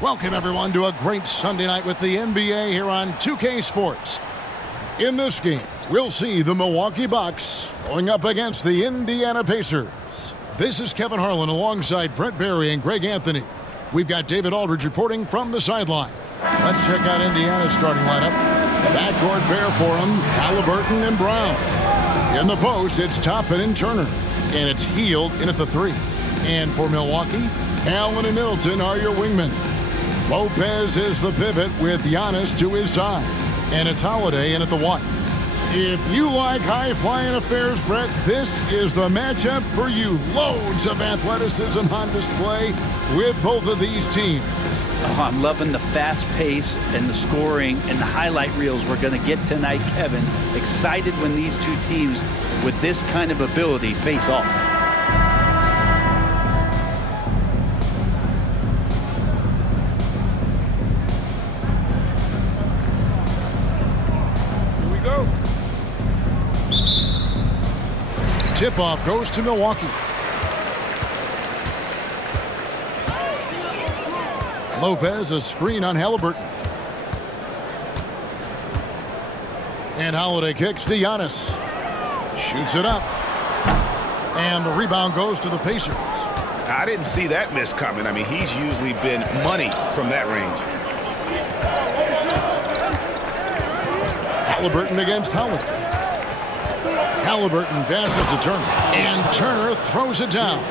Welcome, everyone, to a great Sunday night with the NBA here on 2K Sports. In this game, we'll see the Milwaukee Bucks going up against the Indiana Pacers. This is Kevin Harlan alongside Brent Barry and Greg Anthony. We've got David Aldridge reporting from the sideline. Let's check out Indiana's starting lineup. Backcourt pair for them, Halliburton and Brown. In the post, it's Toppin and Turner. And it's Hield in at the 3. And for Milwaukee, Allen and Middleton are your wingmen. Lopez is the pivot with Giannis to his side. And it's Holiday in at the 1. If you like high-flying affairs, Brett, this is the matchup for you. Loads of athleticism on display with both of these teams. Oh, I'm loving the fast pace and the scoring and the highlight reels we're going to get tonight, Kevin. Excited when these two teams with this kind of ability face off. Tip-off goes to Milwaukee. Lopez, a screen on Halliburton. And Holiday kicks to Giannis. Shoots it up. And the rebound goes to the Pacers. I didn't see that miss coming. I mean, he's usually been money from that range. Halliburton against Holiday. Halliburton passes to Turner, and Turner throws it down.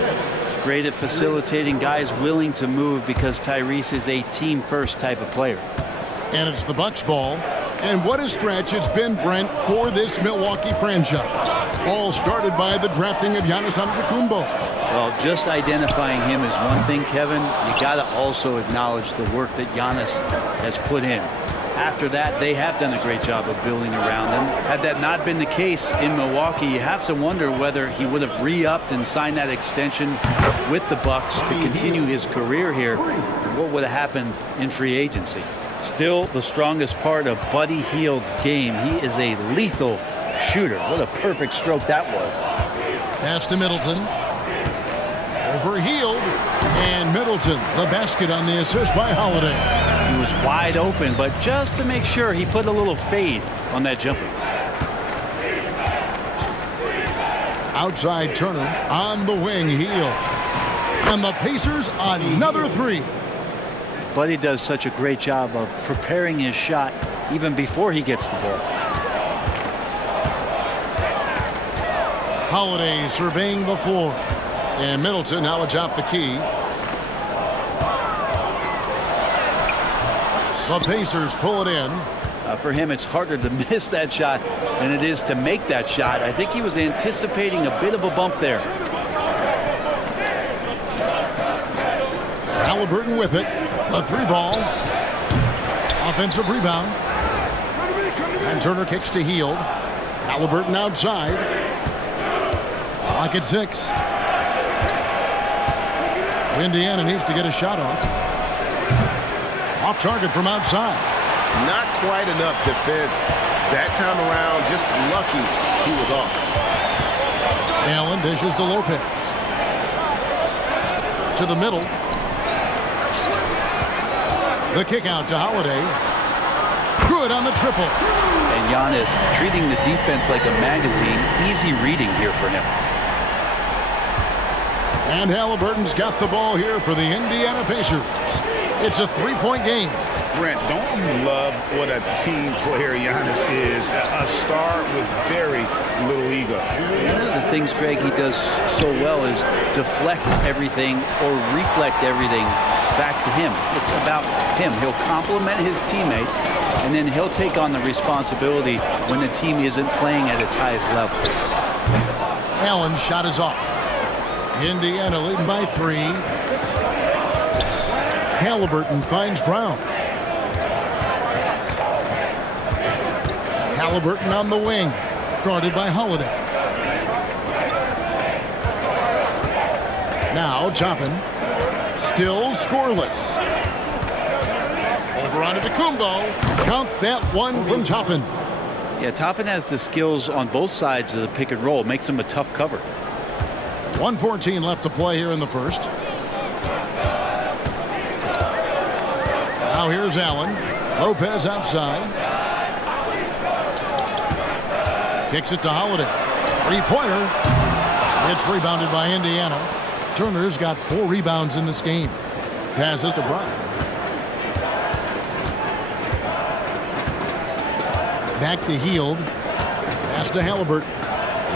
Great at facilitating guys willing to move because Tyrese is a team-first type of player. And it's the Bucks ball. And what a stretch it's been, Brent, for this Milwaukee franchise. All started by the drafting of Giannis Antetokounmpo. Well, just identifying him is one thing, Kevin. You got to also acknowledge the work that Giannis has put in. After that, they have done a great job of building around him. Had that not been the case in Milwaukee, you have to wonder whether he would have re-upped and signed that extension with the Bucks to continue his career here, and what would have happened in free agency. Still, the strongest part of Buddy Hield's game, he is a lethal shooter. What a perfect stroke that was. Pass to Middleton. Over Hield. And Middleton, the basket on the assist by Holiday. He was wide open, but just to make sure, he put a little fade on that jumper. Outside Turner on the wing, Hield. And the Pacers another 3. Buddy does such a great job of preparing his shot even before he gets the ball. Holiday surveying the floor. And Middleton now atop the key. The Pacers pull it in. For him, it's harder to miss that shot than it is to make that shot. I think he was anticipating a bit of a bump there. Halliburton with it. A 3-ball. Offensive rebound. And Turner kicks to Hield. Halliburton outside. Clock at 6. Indiana needs to get a shot off. Off target from outside. Not quite enough defense that time around. Just lucky he was off. Allen dishes to Lopez. To the middle. The kick out to Holiday. Good on the triple. And Giannis treating the defense like a magazine. Easy reading here for him. And Halliburton's got the ball here for the Indiana Pacers. It's a 3-point game. Brent, don't you love what a team player Giannis is? A star with very little ego. One of the things, Greg, he does so well is deflect everything or reflect everything back to him. It's about him. He'll compliment his teammates, and then he'll take on the responsibility when the team isn't playing at its highest level. Allen's shot is off. Indiana leading by 3. Halliburton finds Brown. Halliburton on the wing, guarded by Holiday. Now Toppin, still scoreless. Over onto Kumbo. Count that one from Toppin. Yeah, Toppin has the skills on both sides of the pick and roll. Makes him a tough cover. 1:14 left to play here in the first. Now here's Allen. Lopez outside. Kicks it to Holiday. Three-pointer. It's rebounded by Indiana. Turner's got 4 rebounds in this game. Passes to Bryant. Back to Hield. Pass to Halliburton.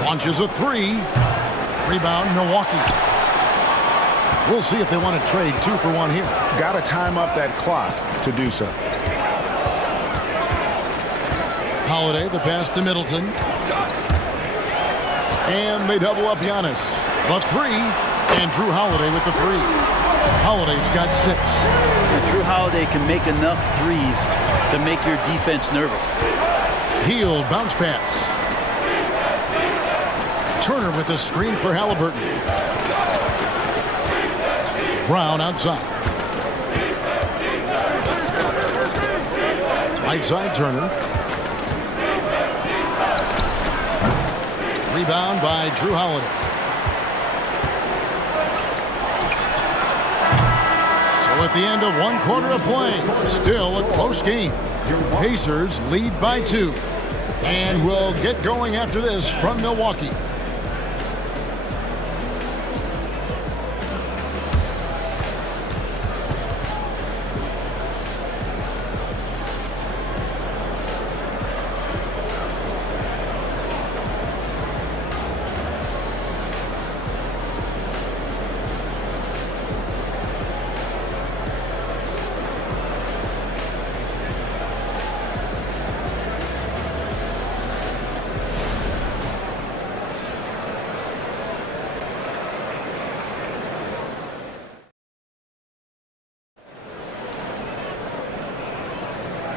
Launches a 3. Rebound, Milwaukee. We'll see if they want to trade 2 for 1 here. Got to time up that clock to do so. Holiday, the pass to Middleton. And they double up Giannis. The 3, and Drew Holiday with the 3. Holiday's got 6. And Drew Holiday can make enough threes to make your defense nervous. Hield, bounce pass. Turner with the screen for Halliburton. Brown outside. Right side, Turner. Rebound by Drew Holiday. So at the end of 1 quarter of play, still a close game. Pacers lead by 2. And we'll get going after this from Milwaukee.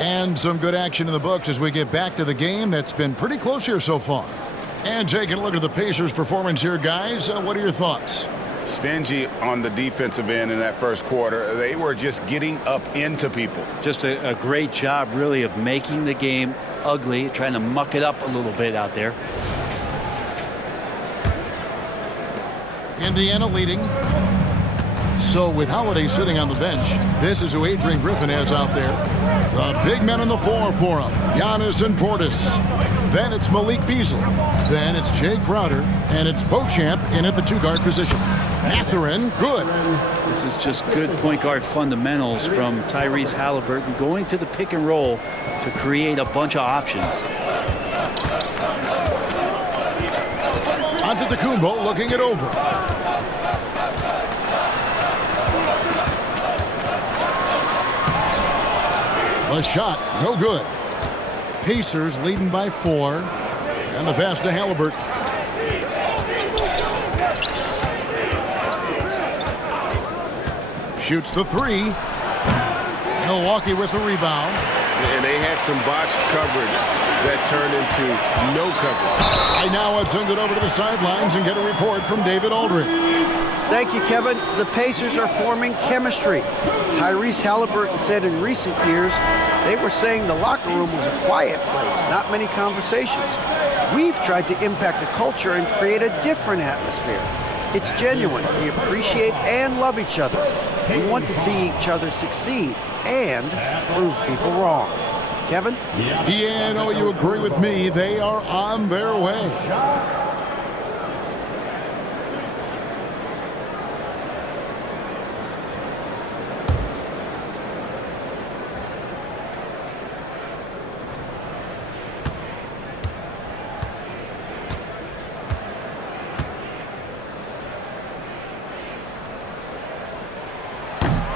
And some good action in the books as we get back to the game that's been pretty close here so far. And taking a look at the Pacers' performance here, guys. What are your thoughts? Stingy on the defensive end in that first quarter. They were just getting up into people. Just a great job, really, of making the game ugly, trying to muck it up a little bit out there. Indiana leading. So with Holiday sitting on the bench, this is who Adrian Griffin has out there. The big men on the floor for him. Giannis and Portis. Then it's Malik Beasley. Then it's Jay Crowder. And it's Beauchamp in at the 2-guard position. Mathurin, good. This is just good point guard fundamentals from Tyrese Halliburton going to the pick and roll to create a bunch of options. Antetokounmpo looking it over. A shot, no good. Pacers leading by 4. And the pass to Halliburton. Shoots the 3. Milwaukee with the rebound. And they had some botched coverage that turned into no coverage. Right now, let's send it over to the sidelines and get a report from David Aldridge. Thank you, Kevin. The Pacers are forming chemistry. Tyrese Halliburton said in recent years they were saying the locker room was a quiet place, not many conversations. We've tried to impact the culture and create a different atmosphere. It's genuine. We appreciate and love each other. We want to see each other succeed and prove people wrong. Kevin? Yeah, no, you agree with me. They are on their way.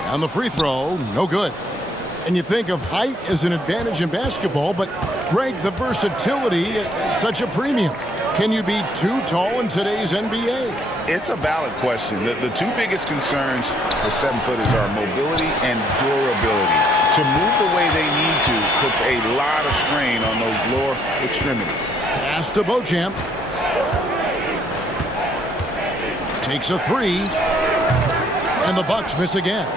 On the free throw, no good. And you think of height as an advantage in basketball, but Greg, the versatility at such a premium. Can you be too tall in today's NBA? It's a valid question. The 2 biggest concerns for 7-footers are mobility and durability. To move the way they need to puts a lot of strain on those lower extremities. Pass to Beauchamp. Takes a 3. And the Bucks miss again.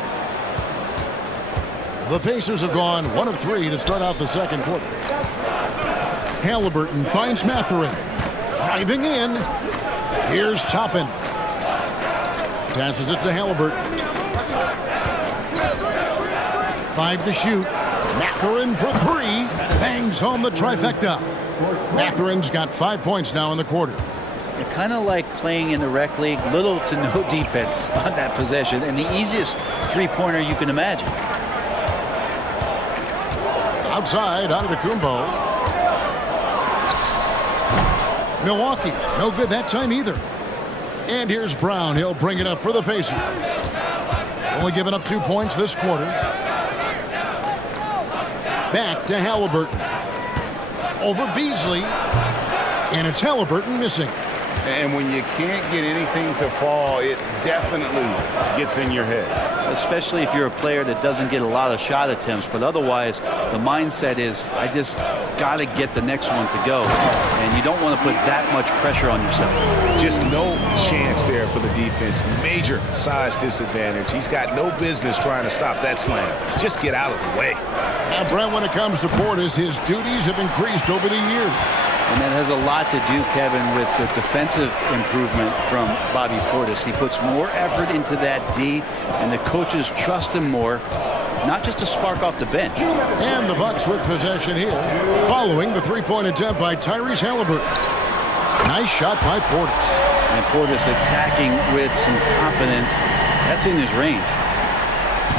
The Pacers have gone 1 of 3 to start out the second quarter. Halliburton finds Mathurin. Driving in. Here's Toppin. Passes it to Halliburton. 5 to shoot. Mathurin for 3. Bangs home the trifecta. Mathurin's got 5 points now in the quarter. They're kind of like playing in the rec league, little to no defense on that possession, and the easiest three-pointer you can imagine. Outside, Antetokounmpo. Milwaukee, no good that time either. And here's Brown. He'll bring it up for the Pacers. Only giving up 2 points this quarter. Back to Halliburton. Over Beasley. And it's Halliburton missing. And when you can't get anything to fall, it definitely gets in your head. Especially if you're a player that doesn't get a lot of shot attempts, but otherwise the mindset is, I just got to get the next one to go, and you don't want to put that much pressure on yourself. Just no chance there for the defense. Major size disadvantage. He's got no business trying to stop that slam. Just get out of the way. Now, Brent, when it comes to Portis, his duties have increased over the years. And that has a lot to do, Kevin, with the defensive improvement from Bobby Portis. He puts more effort into that D, and the coaches trust him more, not just to spark off the bench. And the Bucks with possession here, following the three-point attempt by Tyrese Halliburton. Nice shot by Portis. And Portis attacking with some confidence. That's in his range.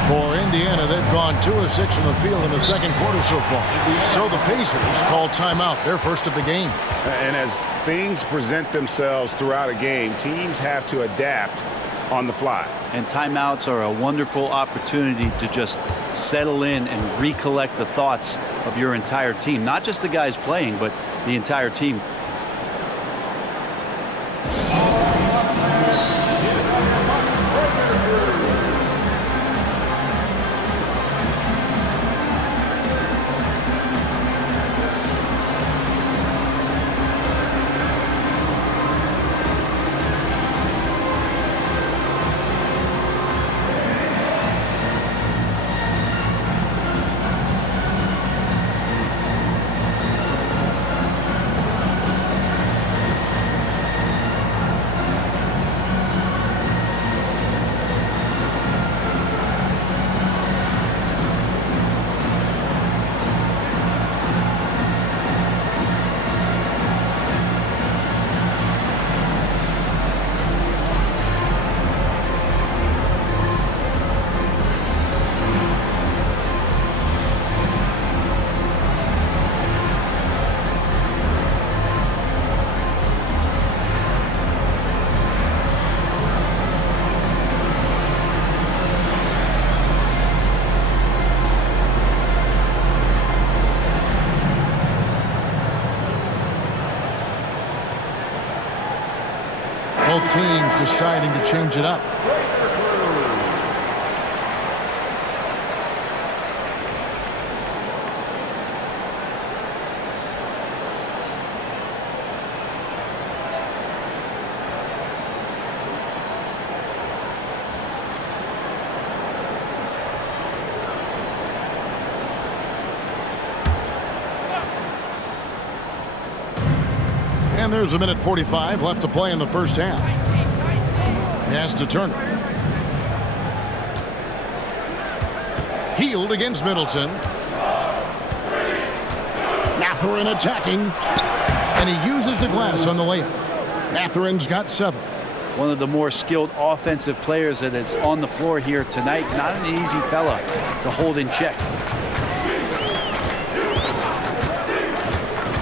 For Indiana, they've gone 2 of 6 from the field in the second quarter so far. So the Pacers call timeout, their first of the game. And as things present themselves throughout a game, teams have to adapt on the fly. And timeouts are a wonderful opportunity to just settle in and recollect the thoughts of your entire team. Not just the guys playing, but the entire team. Both teams deciding to change it up. And there's a minute 45 left to play in the first half. Pass to Turner. Healed against Middleton. Mathurin attacking. And he uses the glass on the layup. Mathurin's got 7. One of the more skilled offensive players that is on the floor here tonight. Not an easy fella to hold in check.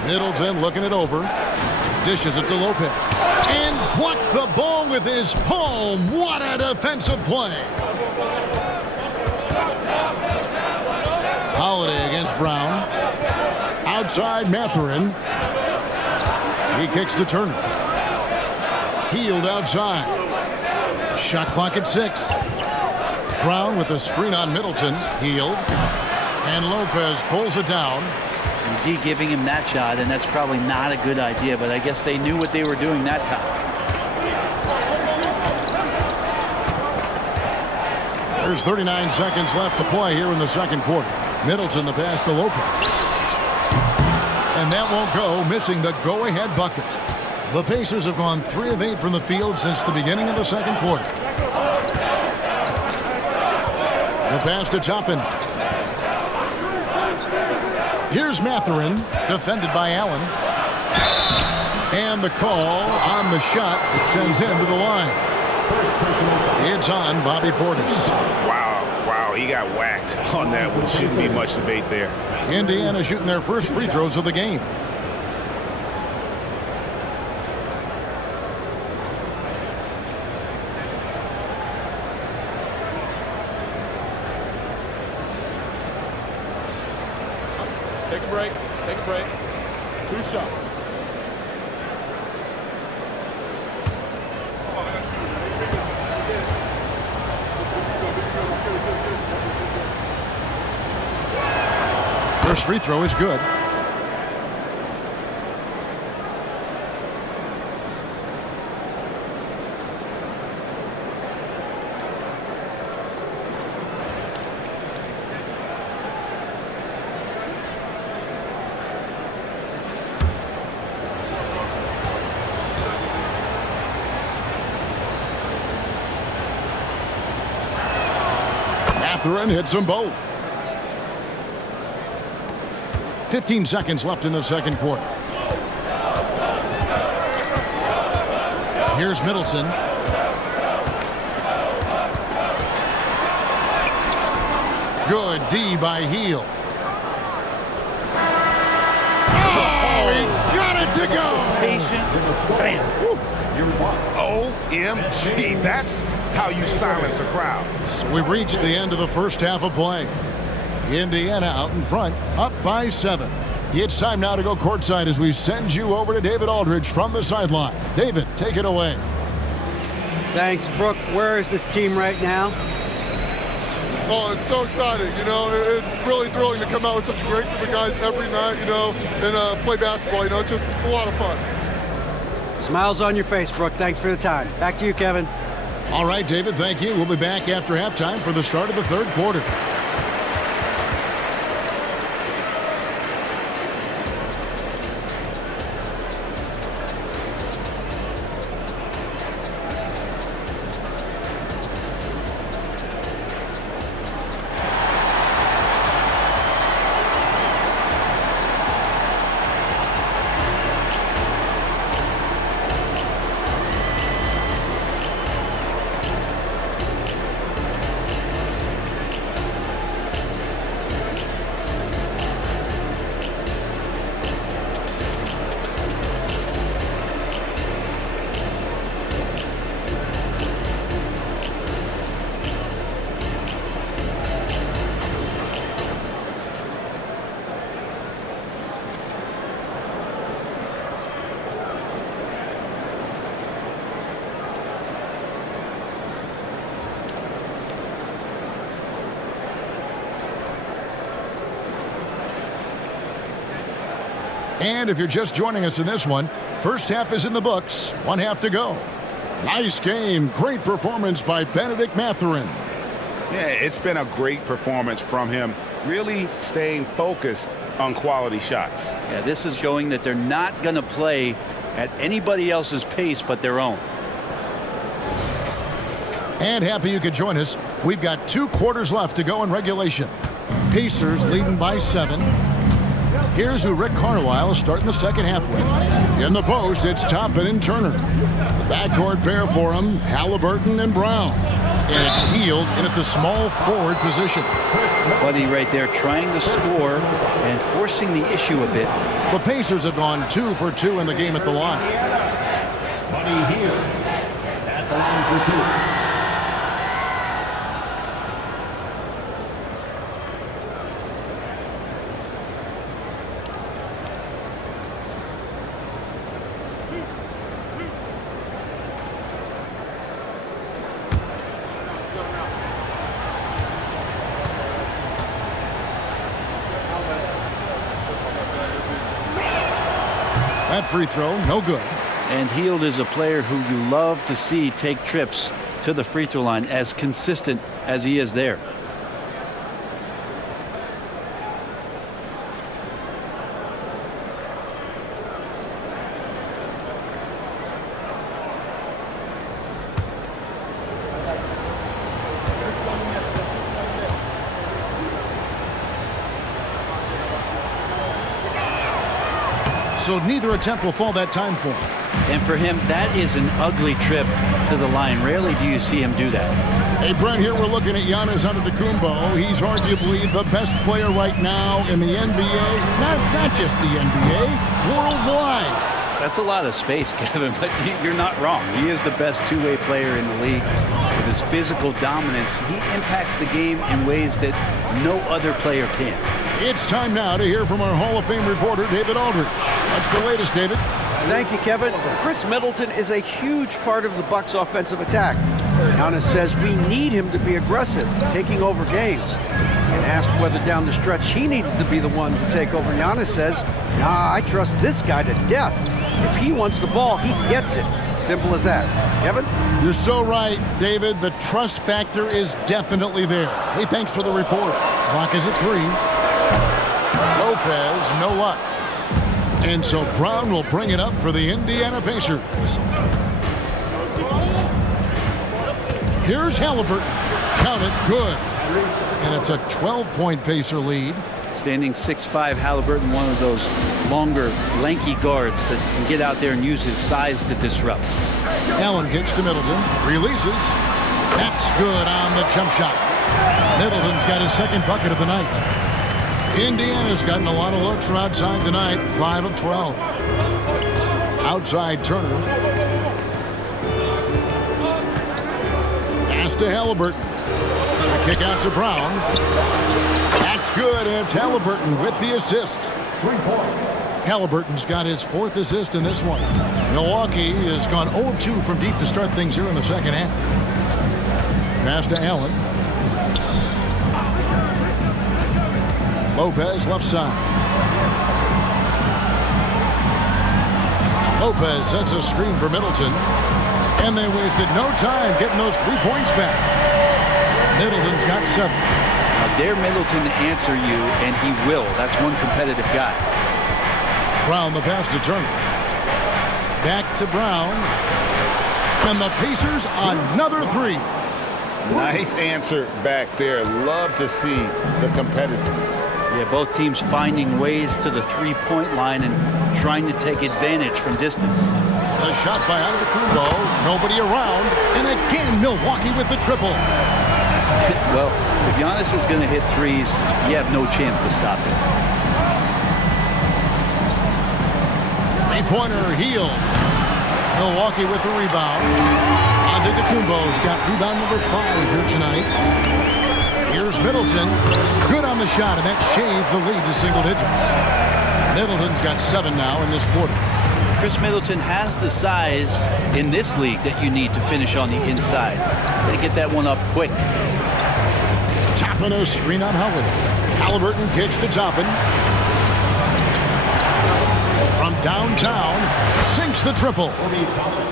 Middleton looking it over. Dishes it to Lopez. And blocked the ball with his palm. What a defensive play. Holiday against Brown. Outside Mathurin. He kicks to Turner. Healed outside. Shot clock at 6. Brown with a screen on Middleton. Healed. And Lopez pulls it down. And D giving him that shot, and that's probably not a good idea, but I guess they knew what they were doing that time. There's 39 seconds left to play here in the second quarter. Middleton the pass to Lopez. And that won't go, missing the go-ahead bucket. The Pacers have gone 3 of 8 from the field since the beginning of the second quarter. The pass to Toppin. Here's Mathurin, defended by Allen. And the call on the shot that sends him to the line. It's on Bobby Portis. Wow, he got whacked on that one. Shouldn't be much debate there. Indiana shooting their first free throws of the game. Take a break. Take a break. 2 shots. First free throw is good. Mathurin hits them both. 15 seconds left in the second quarter. Here's Middleton. Good D by Hield. Oh, he got it to go. Patient. Bam. OMG, that's how you silence a crowd. So we've reached the end of the first half of play. Indiana out in front, up by 7. It's time now to go courtside as we send you over to David Aldridge from the sideline. David, take it away. Thanks, Brooke. Where is this team right now? Oh, it's so exciting. You know, it's really thrilling to come out with such a great group of guys every night, you know, and play basketball. You know, it's a lot of fun. Smiles on your face, Brooke. Thanks for the time. Back to you, Kevin. All right, David, thank you. We'll be back after halftime for the start of the third quarter. And if you're just joining us in this one, first half is in the books. 1 half to go. Nice game. Great performance by Bennedict Mathurin. Yeah, it's been a great performance from him, really staying focused on quality shots. Yeah, this is showing that they're not going to play at anybody else's pace but their own. And happy you could join us. We've got 2 quarters left to go in regulation. Pacers leading by 7. Here's who Rick Carlisle is starting the second half with. In the post, it's Toppin and Turner. The backcourt pair for him, Halliburton and Brown. And it's Hield in at the small forward position. Buddy right there trying to score and forcing the issue a bit. The Pacers have gone 2 for 2 in the game at the line. Buddy Hield at the line for 2. That free throw, no good. And Hield is a player who you love to see take trips to the free throw line as consistent as he is there. So neither attempt will fall that time for him. And for him, that is an ugly trip to the line. Rarely do you see him do that. Hey, Brent, here we're looking at Giannis Antetokounmpo. He's arguably the best player right now in the NBA. Not just the NBA, worldwide. That's a lot of space, Kevin, but you're not wrong. He is the best two-way player in the league. With his physical dominance, he impacts the game in ways that no other player can. It's time now to hear from our Hall of Fame reporter, David Aldridge. What's the latest, David? Thank you, Kevin. Chris Middleton is a huge part of the Bucks' offensive attack. Giannis says we need him to be aggressive, taking over games. And asked whether down the stretch he needed to be the one to take over, Giannis says, nah, I trust this guy to death. If he wants the ball, he gets it. Simple as that. Kevin? You're so right, David. The trust factor is definitely there. Hey, thanks for the report. Clock is at 3. Lopez, no luck. And so Brown will bring it up for the Indiana Pacers. Here's Halliburton. Count it, good. And it's a 12-point Pacer lead. Standing 6'5", Halliburton, one of those longer, lanky guards that can get out there and use his size to disrupt. Allen gets to Middleton, releases. That's good on the jump shot. Middleton's got his second bucket of the night. Indiana's gotten a lot of looks from outside tonight, 5 of 12. Outside Turner. Pass to Halliburton. A kick out to Brown. That's good. It's Halliburton with the assist. 3 points. Halliburton's got his 4th assist in this one. Milwaukee has gone 0 of 2 from deep to start things here in the second half. Pass to Allen. Lopez left side. Lopez sets a screen for Middleton. And they wasted no time getting those 3 points back. Middleton's got 7. Now dare Middleton to answer you, and he will. That's one competitive guy. Brown the pass to Turner. Back to Brown. And the Pacers another 3. Nice answer back there. Love to see the competitiveness. Yeah, both teams finding ways to the three-point line and trying to take advantage from distance. A shot by Antetokounmpo. Nobody around. And again, Milwaukee with the triple. Well, if Giannis is going to hit threes, you have no chance to stop him. Three-pointer, Hield. Milwaukee with the rebound. Antetokounmpo's got rebound number 5 here tonight. Here's Middleton. Good on the shot, and that shaves the lead to single digits. Middleton's got 7 now in this quarter. Chris Middleton has the size in this league that you need to finish on the inside. They get that one up quick. Toppin a screen on Holiday. Halliburton kicks to Toppin. From downtown, sinks the triple.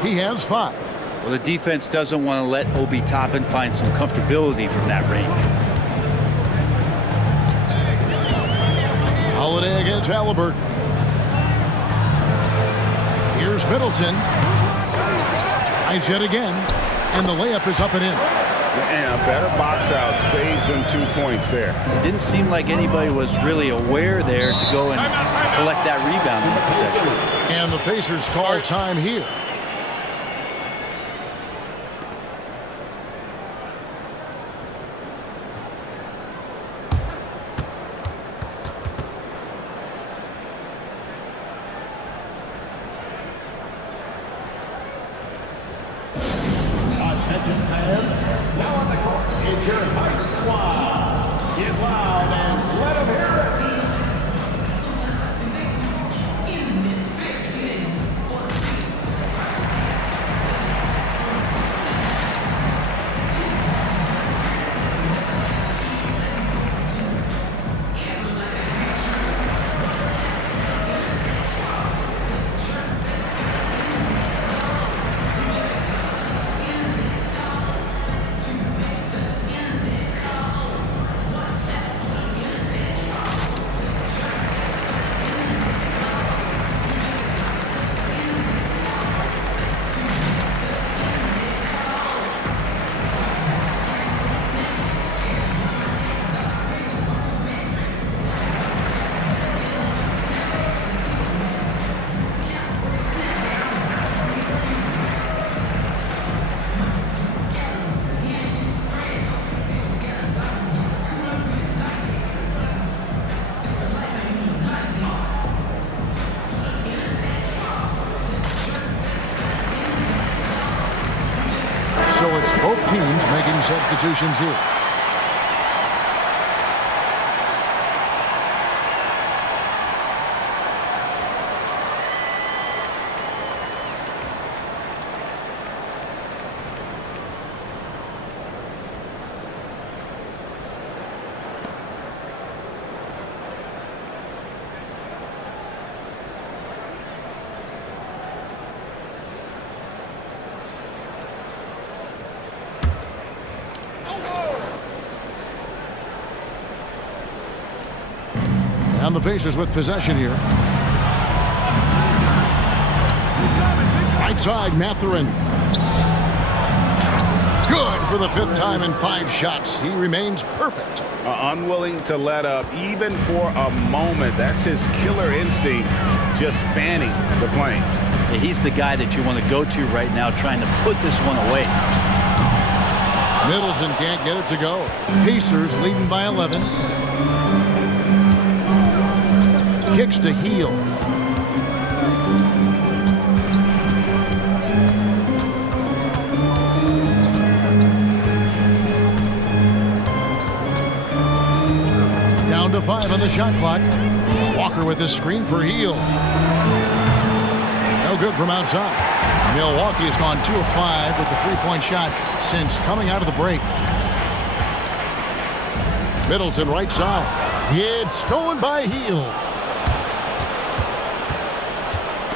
He has 5. Well, the defense doesn't want to let Obi Toppin find some comfortability from that range. Holiday against Halliburton. Here's Middleton. Tries yet again. And the layup is up and in. And a better box out saves them 2 points there. It didn't seem like anybody was really aware there to go and collect that rebound in the possession. And the Pacers call time here. Attention fans, now on the court, it's your Hunters Squad. Get loud and let them hear it. substitutions here. And the Pacers with possession here. Right side, Mathurin. Good for the 5th time in 5 shots. He remains perfect. Unwilling to let up even for a moment. That's his killer instinct, just fanning the flame. Yeah, he's the guy that you want to go to right now, trying to put this one away. Middleton can't get it to go. Pacers leading by 11. Kicks to Heel. Down to 5 on the shot clock. Walker with his screen for Heel. No good from outside. Milwaukee has gone 2 of 5 with the 3-point shot since coming out of the break. Middleton right side. It's stolen by Heel.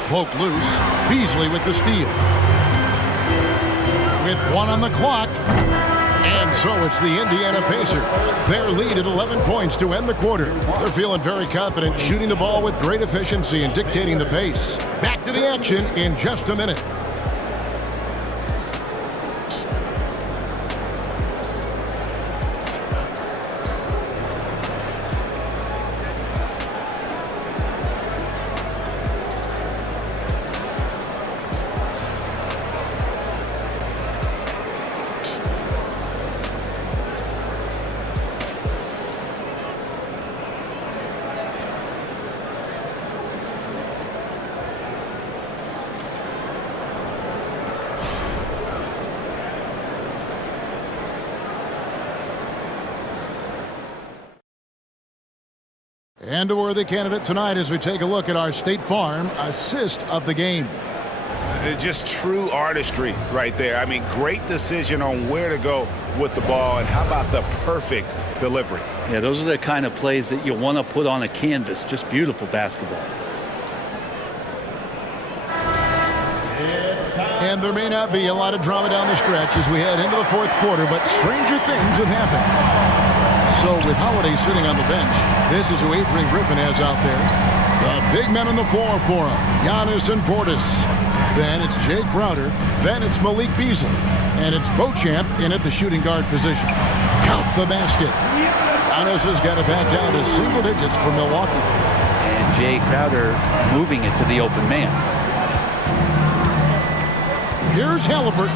Poke loose. Beasley with the steal. With 1 on the clock. And so it's the Indiana Pacers. Their lead at 11 points to end the quarter. They're feeling very confident, shooting the ball with great efficiency and dictating the pace. Back to the action in just a minute. And a worthy candidate tonight as we take a look at our State Farm assist of the game. Just true artistry right there. I mean, great decision on where to go with the ball, and how about the perfect delivery? Yeah, those are the kind of plays that you want to put on a canvas. Just beautiful basketball. And there may not be a lot of drama down the stretch as we head into the 4th quarter, but stranger things have happened. So with Holiday sitting on the bench, this is who Adrian Griffin has out there. The big men on the floor for him, Giannis and Portis. Then it's Jay Crowder. Then it's Malik Beasley. And it's Beauchamp in at the shooting guard position. Count the basket. Giannis has got it back down to single digits for Milwaukee. And Jay Crowder moving it to the open man. Here's Halliburton.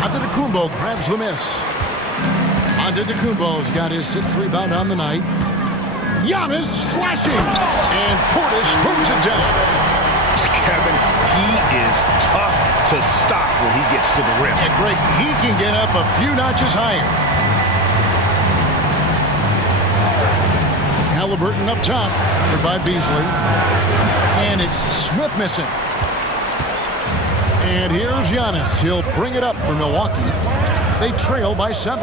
Antetokounmpo grabs the miss. Antetokounmpo's got his 6th rebound on the night. Giannis slashing. And Portis throws it down. Kevin, he is tough to stop when he gets to the rim. And Greg, he can get up a few notches higher. Halliburton up top, covered by Beasley. And it's Smith missing. And here's Giannis. He'll bring it up for Milwaukee. They trail by 7.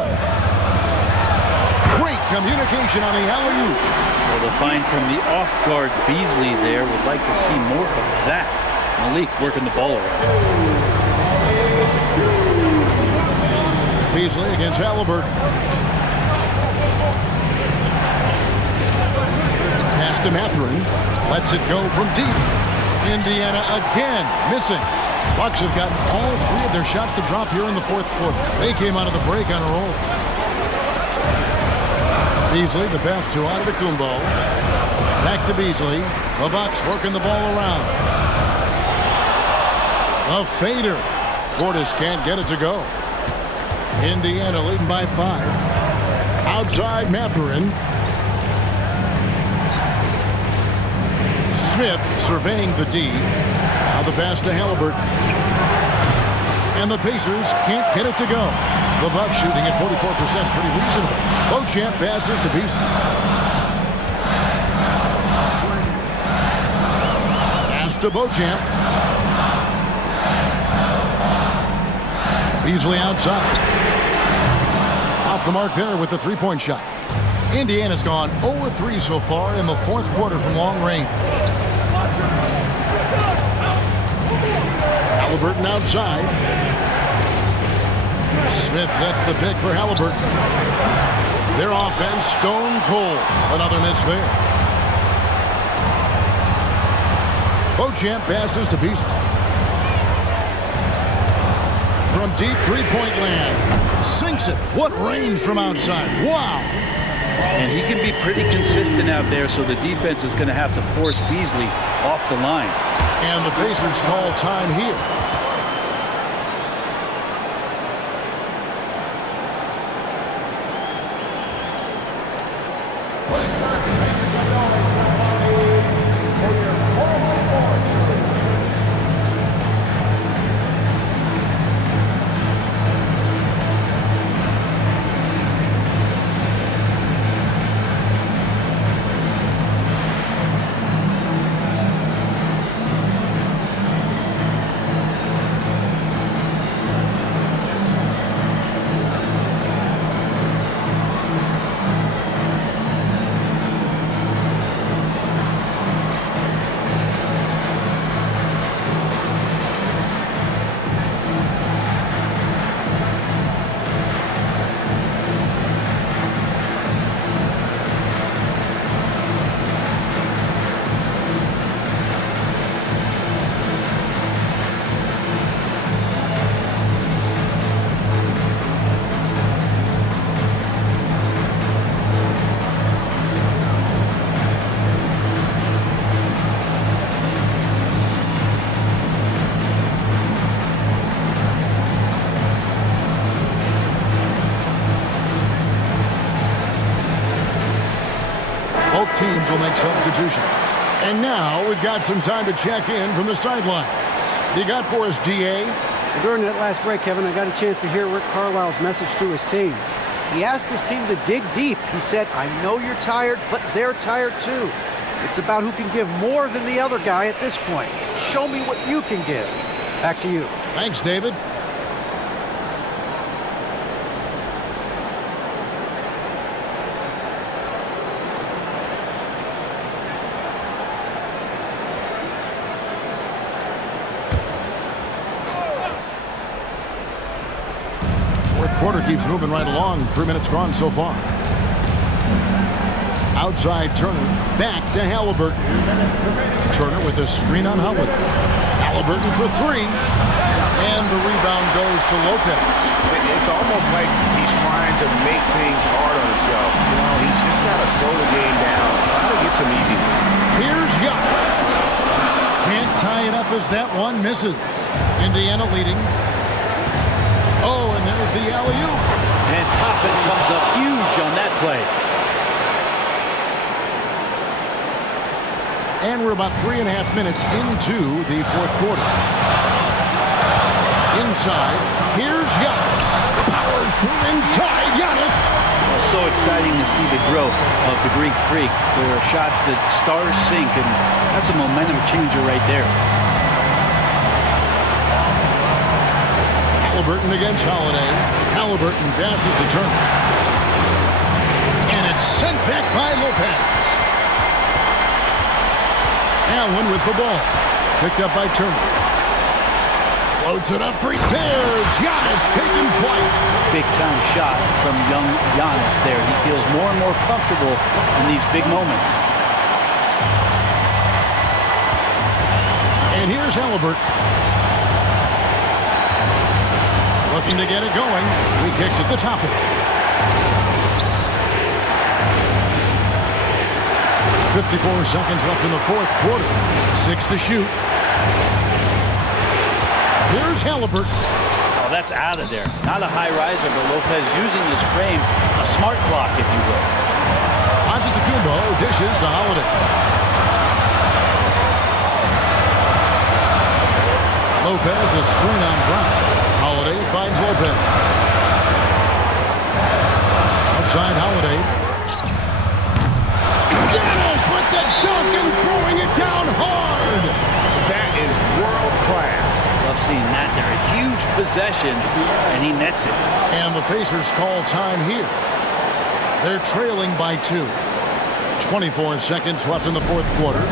Great communication on the alley-oop. Well, the find from the off-guard Beasley there. Would like to see more of that. Malik working the ball around. Beasley against Halliburton. Pass to Mathurin. Lets it go from deep. Indiana again missing. Bucks have gotten all 3 of their shots to drop here in the 4th quarter. They came out of the break on a roll. Beasley, the pass to Antetokounmpo. Back to Beasley. The Bucks working the ball around. A fader. Portis can't get it to go. Indiana leading by 5. Outside Mathurin. Smith surveying the D. Now the pass to Halliburton. And the Pacers can't get it to go. The Bucks shooting at 44%, pretty reasonable. Beauchamp passes to Beasley. Pass to Beauchamp. Beasley outside. Off the mark there with the three-point shot. Indiana's gone 0-3 so far in the fourth quarter from long range. Halliburton outside. Smith sets the pick for Halliburton. Their offense stone cold. Another miss there. Beauchamp passes to Beasley. From deep three-point land. Sinks it. What range from outside. Wow. And he can be pretty consistent out there, so the defense is going to have to force Beasley off the line. And the Pacers call time here. Both teams will make substitutions. And now we've got some time to check in from the sidelines. You got for us, D.A.? During that last break, Kevin, I got a chance to hear Rick Carlisle's message to his team. He asked his team to dig deep. He said, I know you're tired, but they're tired too. It's about who can give more than the other guy at this point. Show me what you can give. Back to you. Thanks, David. Quarter keeps moving right along. 3 minutes gone so far. Outside Turner. Back to Halliburton. Turner with a screen on Holiday. Halliburton for three. And the rebound goes to Lopez. It's almost like he's trying to make things hard on himself. You know, he's just got to slow the game down. Try to get some easy ones. Here's Giannis. Can't tie it up as that one misses. Indiana leading. Oh, and there's the alley-oop. And Toppin comes up huge on that play. And we're about 3.5 minutes into the fourth quarter. Inside, here's Giannis. Powers through inside, Giannis. Well, so exciting to see the growth of the Greek Freak. There are shots that stars sink, and that's a momentum changer right there. Halliburton against Holiday. Halliburton passes to Turner. And it's sent back by Lopez. Allen with the ball. Picked up by Turner. Floats it up, prepares. Giannis taking flight. Big time shot from young Giannis there. He feels more and more comfortable in these big moments. And here's Halliburton. Looking to get it going. He kicks at the top of it. 54 seconds left in the fourth quarter. 6 to shoot. Here's Halliburton. Oh, that's out of there. Not a high riser, but Lopez using this frame, a smart block, if you will. Antetokounmpo dishes to Holiday. Lopez is screen on Brown. Holiday finds Lopez. side, Holiday. Giannis with the dunk and throwing it down hard. That is world class. Love seeing that there. A huge possession, and he nets it. And the Pacers call time here. They're trailing by 2. 24 seconds left in the fourth quarter.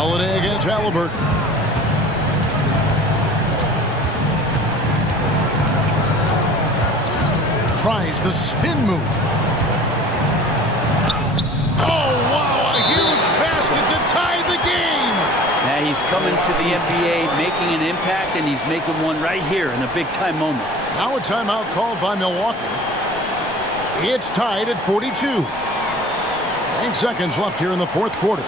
Holiday against Halliburton. Tries the spin move. Oh, wow, a huge basket to tie the game. Now he's coming to the NBA, making an impact, and he's making one right here in a big-time moment. Now a timeout called by Milwaukee. It's tied at 42. 8 seconds left here in the fourth quarter.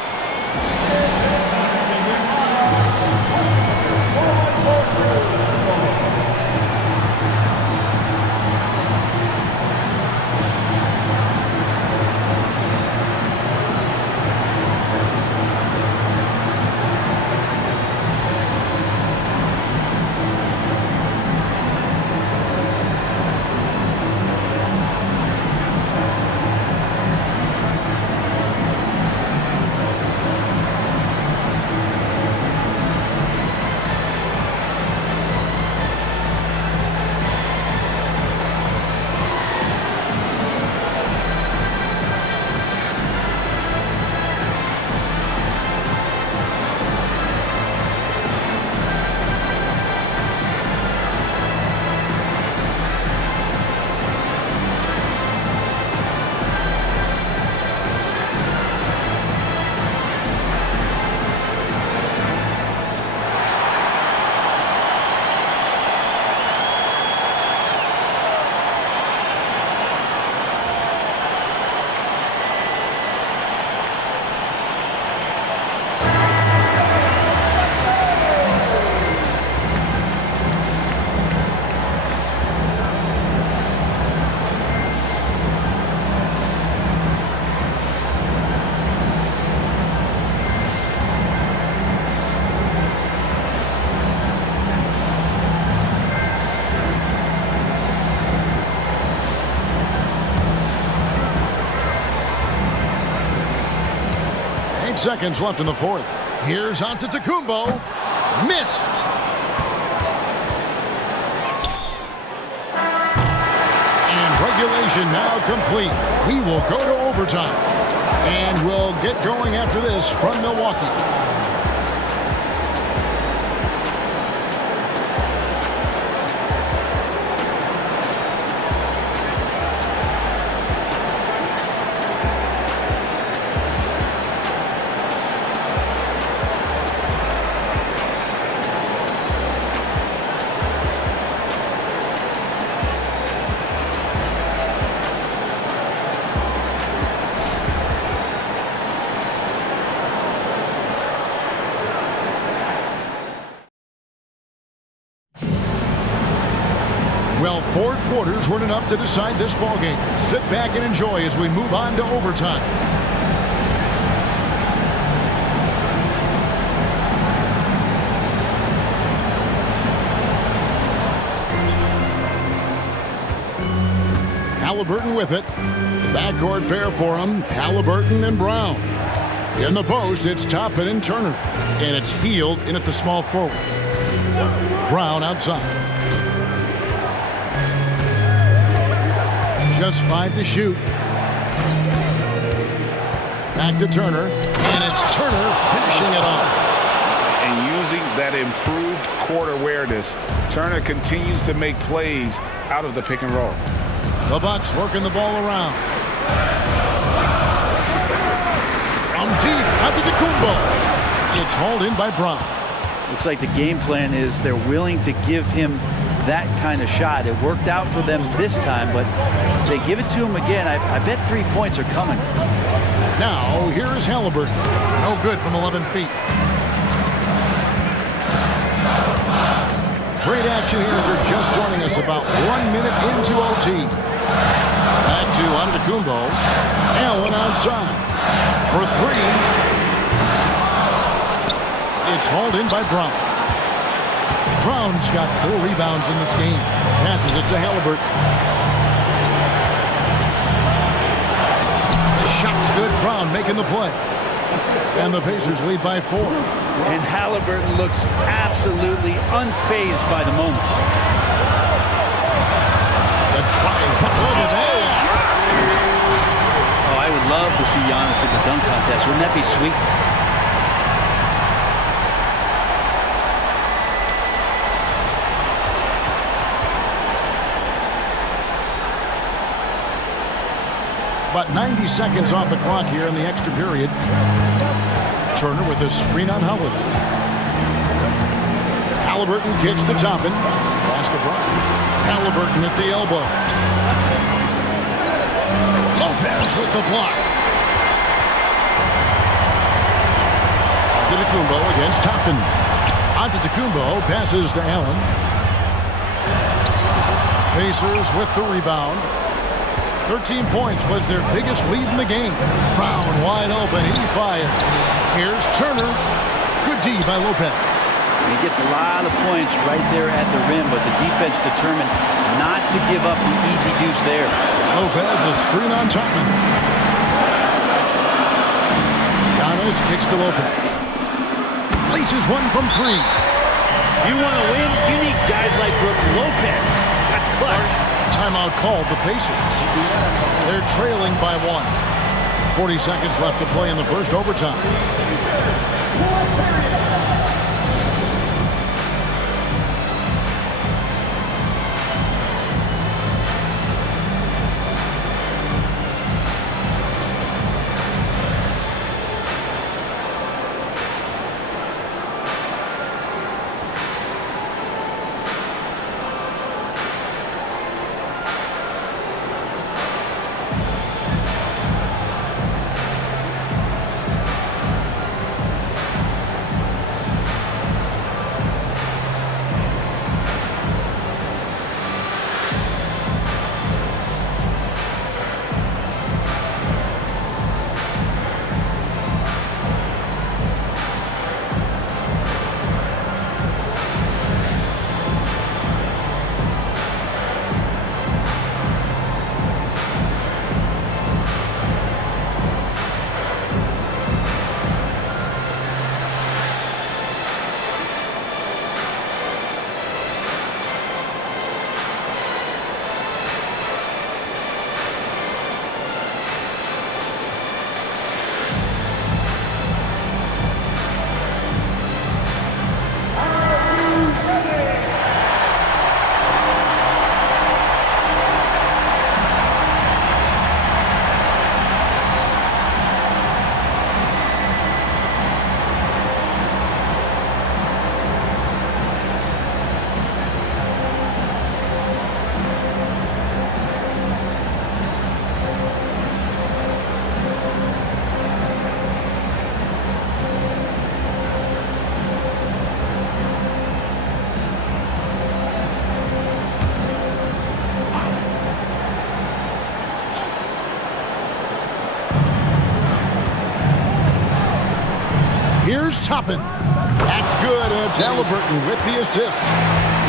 Seconds left in the fourth. Here's Antetokounmpo. Missed. And regulation now complete. We will go to overtime. And we'll get going after this from Milwaukee. quarters weren't enough to decide this ballgame. Sit back and enjoy as we move on to overtime. Halliburton with it. The backcourt pair for him, Halliburton and Brown. In the post, it's Toppin and Turner. And it's Hield in at the small forward. Brown outside. Just 5 to shoot. Back to Turner. And it's Turner finishing it off. And using that improved court awareness, Turner continues to make plays out of the pick and roll. The Bucks working the ball around. From deep, Antetokounmpo. It's hauled in by Brown. Looks like the game plan is they're willing to give him that kind of shot. It worked out for them this time, but if they give it to him again, I bet 3 points are coming. Now, here is Halliburton. No good from 11 feet. Great action here if you're just joining us about 1 minute into OT. Back to Antetokounmpo. Allen outside. For 3. It's hauled in by Brown. Brown's got 4 rebounds in this game. Passes it to Halliburton. The shot's good. Brown making the play. And the Pacers lead by 4. And Halliburton looks absolutely unfazed by the moment. The drive. Look at that. Oh, I would love to see Giannis in the dunk contest. Wouldn't that be sweet? About 90 seconds off the clock here in the extra period. Turner with a screen on Holiday. Halliburton kicks to Toppin. Pass to Brown. Halliburton at the elbow. Lopez with the block. Antetokounmpo against Toppin. Antetokounmpo passes to Allen. Pacers with the rebound. 13 points was their biggest lead in the game. Brown wide open. He fires. Here's Turner. Good D by Lopez. He gets a lot of points right there at the rim, but the defense determined not to give up the easy deuce there. Lopez a screen on Toppin. Giannis kicks to Lopez. Laces one from 3. You want to win? You need guys like Brook Lopez. That's clutch. Timeout called the Pacers. They're trailing by 1. 40 seconds left to play in the first overtime. Here's Toppin. That's good, and it's Halliburton with the assist.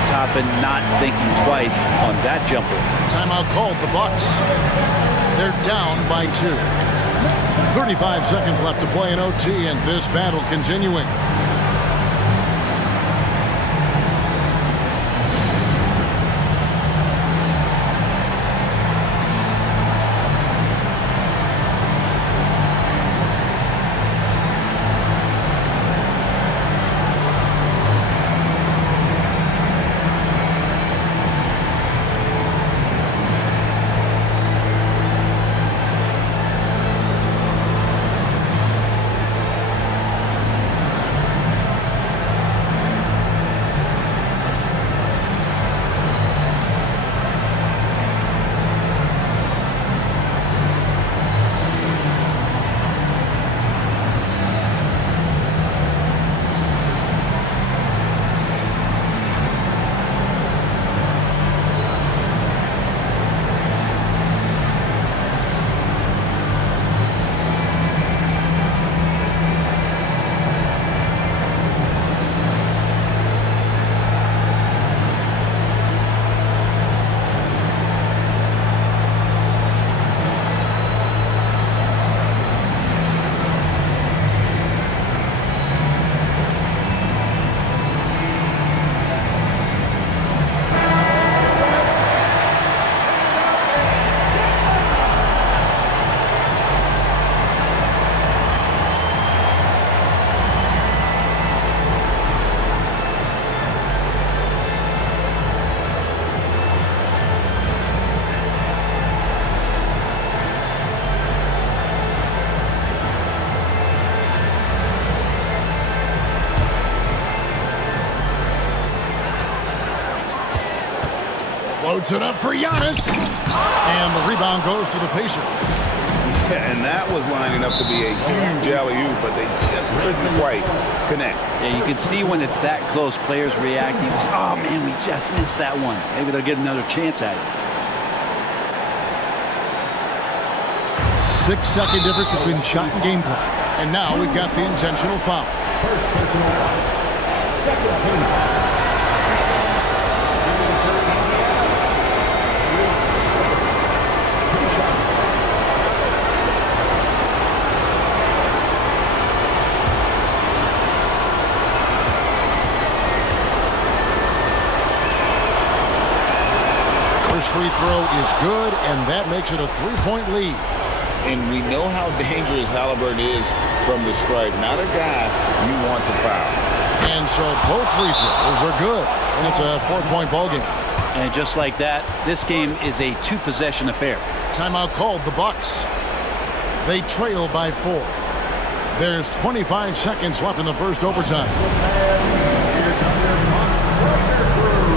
Toppin not thinking twice on that jumper. Timeout called, the Bucks. They're down by 2. 35 seconds left to play in OT, and this battle continuing. Floats it up for Giannis. And the rebound goes to the Pacers. Yeah, and that was lining up to be a huge alley-oop, but they just couldn't quite connect. Yeah, you can see when it's that close, players reacting. Oh, man, we just missed that one. Maybe they'll get another chance at it. 6-second difference between the shot and game clock. And now we've got the intentional foul. First personal foul. Second team foul. First free throw is good, and that makes it a 3-point lead. And we know how dangerous Halliburton is from the stripe. Not a guy you want to foul. And so both free throws are good, and it's a 4-point ballgame. And just like that, this game is a 2-possession affair. Timeout called, the Bucks. They trail by 4. There's 25 seconds left in the first overtime. Here comes your Bucks Warrior crew.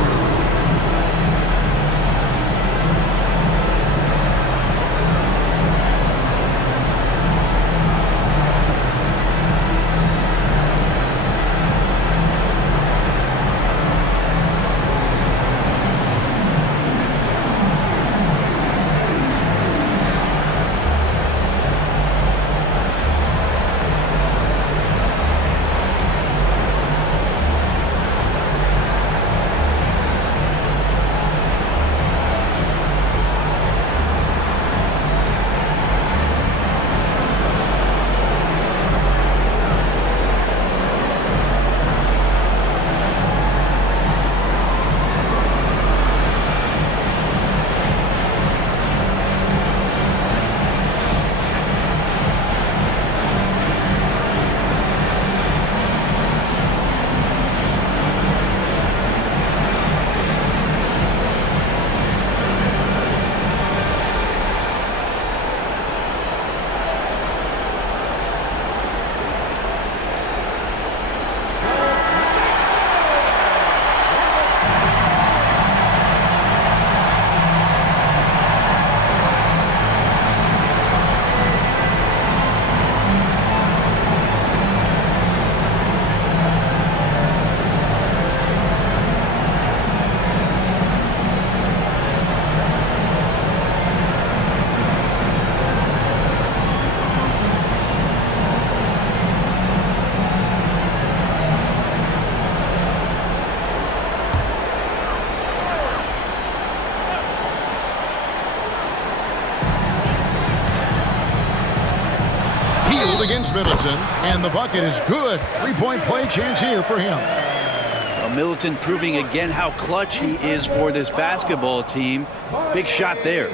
Healed against Middleton, and the bucket is good. Three-point play chance here for him. Well, Middleton proving again how clutch he is for this basketball team. Big shot there.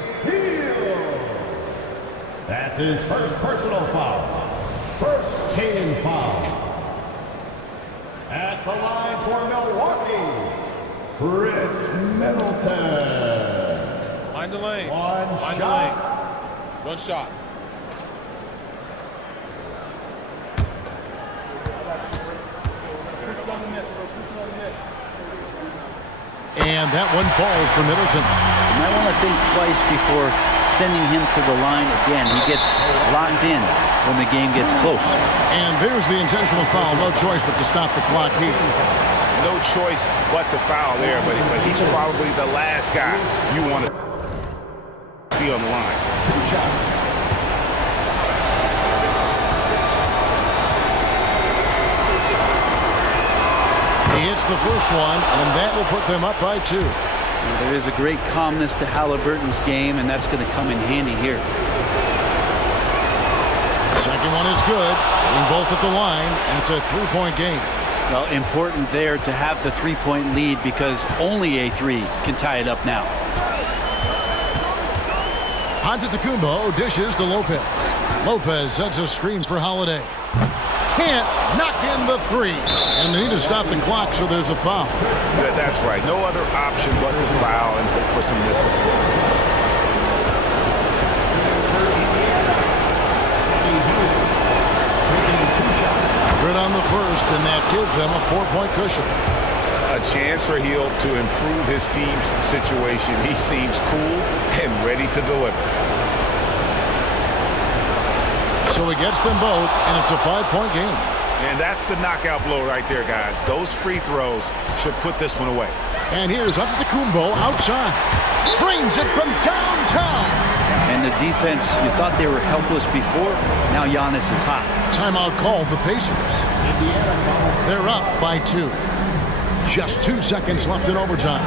That's his first personal foul. First team foul. At the line for Milwaukee, Chris Middleton. Mind the lanes. One shot. One shot. And that one falls for Middleton. You might want to think twice before sending him to the line again. He gets locked in when the game gets close. And there's the intentional foul. No choice but to stop the clock here. No choice but to foul there, but he's probably the last guy you want to see on the line. He hits the first one, and that will put them up by 2. There is a great calmness to Halliburton's game, and that's going to come in handy here. Second one is good. Hitting both at the line, and it's a 3-point game. Well, important there to have the 3-point lead because only a 3 can tie it up now. Antetokounmpo dishes to Lopez. Lopez sets a screen for Holiday. Can't knock in the 3. And they need to stop the clock, so there's a foul. That's right. No other option but to foul and hope for some misses. Good on the first, and that gives them a 4-point cushion. A chance for Hield to improve his team's situation. He seems cool and ready to deliver. So he gets them both, and it's a 5-point game. And that's the knockout blow right there, guys. Those free throws should put this one away. And here's Antetokounmpo outside. Drains it from downtown. And the defense, you thought they were helpless before. Now Giannis is hot. Timeout called the Pacers. They're up by 2. Just 2 seconds left in overtime.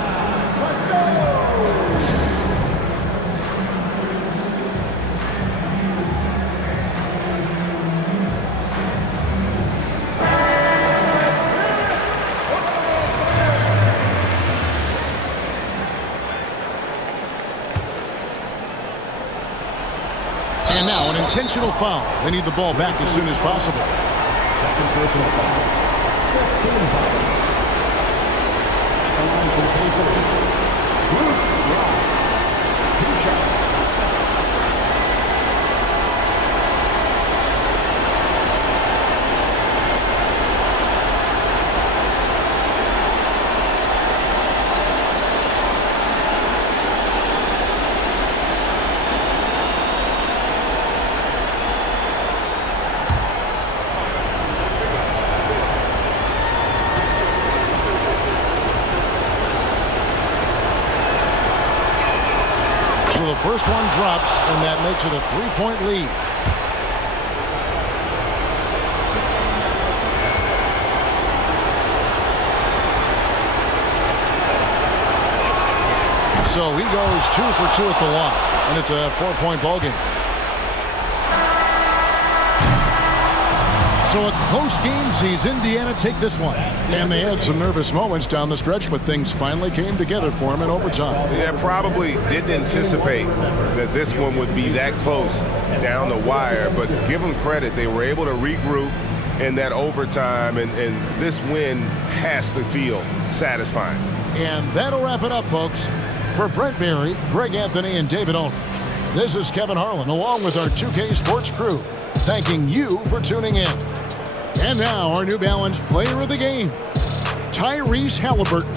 And now an intentional foul. They need the ball back as soon as possible. Second personal foul. 15 foul. At the line for the Pacers, Bruce Brown. 2 shots. So the first one drops, and that makes it a 3-point lead. So he goes 2 for 2 at the line, and it's a 4-point ball game. So a close game sees Indiana take this one. And they had some nervous moments down the stretch, but things finally came together for them in overtime. Yeah, probably didn't anticipate that this one would be that close down the wire, but give them credit. They were able to regroup in that overtime, and this win has to feel satisfying. And that'll wrap it up, folks. For Brent Barry, Greg Anthony, and David Aldridge, this is Kevin Harlan, along with our 2K Sports crew, thanking you for tuning in. And now, our New Balance player of the game, Tyrese Halliburton.